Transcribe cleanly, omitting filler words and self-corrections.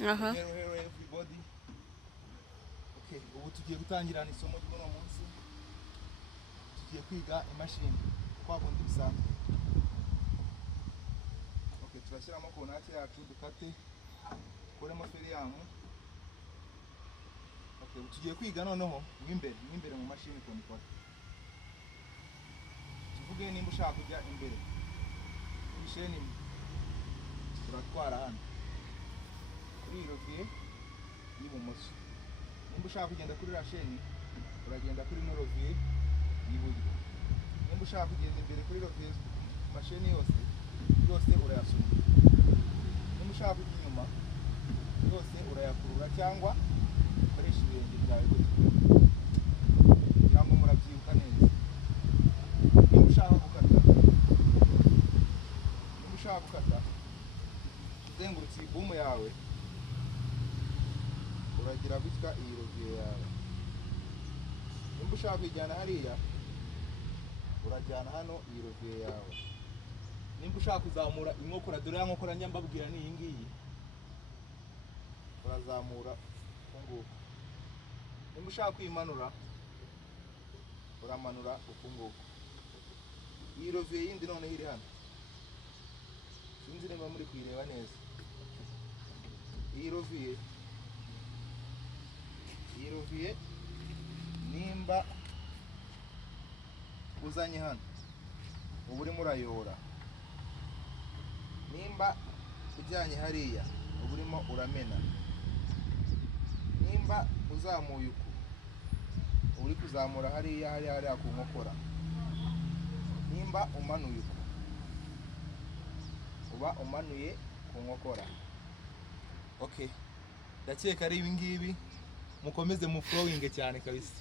Aha. Hello everybody. Okay, ubu tugiye gutangirana isomo ry'uno munsi. Tugiye kwiga imashini kwa kundi bisanzwe. Okay, turashyiramo konati yacu dukate koremo feriyamu. Okay, tugiye kwiga noneho imbere mu mashini ko nikora. Tuvuge nimba ushaka kujya imbere. Imashini turatwara hano. Kuri rovier y'ibumoso. Nimba ushaka kugenda kuri rasheni uragenda kuri no rovier y'iburyo. Nimba ushaka kugenda imbere kuri rovier mashini yose urayasunika. Nimba ushaka kujya inyuma yose urayakurura cyangwa ukoresha ibirenge byawe gutya kugira ngo murabyibuka neza. Nimba ushaka gukata uzengurutse ibumu yawe uragira gutya iyi rovier yawe. Nimba ushaka kujyana hariya urajyana hano iyi rovier yawe. Nimba ushaka kuzamura inkokora, dore ya nkokora nyambabwira ni iyi ngiyi, urazamura ukunguku. Nimba ushaka kuyimanura uramanura ukunguku. Iyi rovier yindi none iri hano, sinzi niba muri kuyireba neza. Iyi rovier nimba uzanye hano ubu urimo urayora, nimba ujyanye hariya ubu urimo uramena, nimba uzamuye uku ubu uri kuzamura hariya ku nkokora, nimba umanuye uku uba umanuye ku nkokora. Okay, ndakeka ari ibi ngibi, mukomeze mu flowing cyane kabisa.